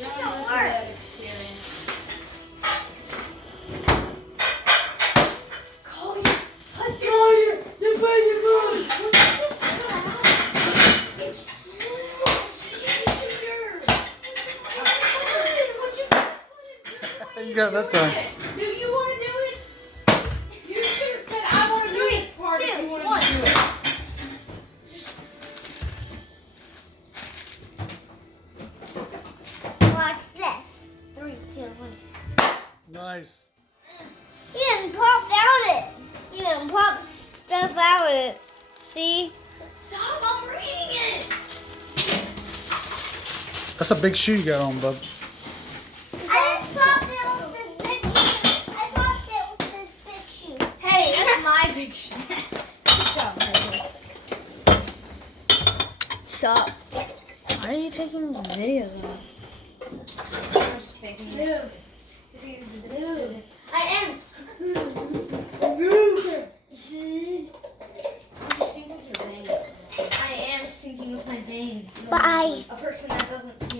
That don't work. Bad experience. You got it that time. Do you want to do it? You should have said, I want to do this part if you want to do it. Watch this. 3, 2, 1. Nice. You didn't pop out it. You didn't pop stuff out it. See? Stop, I'm reading it. That's a big shoe you got on, bub. I just popped it with this big shoe. I popped it with this big shoe. Hey, that's my big shit. Good job, Marbury. Sup? Why are you taking videos of us? I'm just faking it. Move. I am. I am syncing with my bang. Bye. A person that doesn't see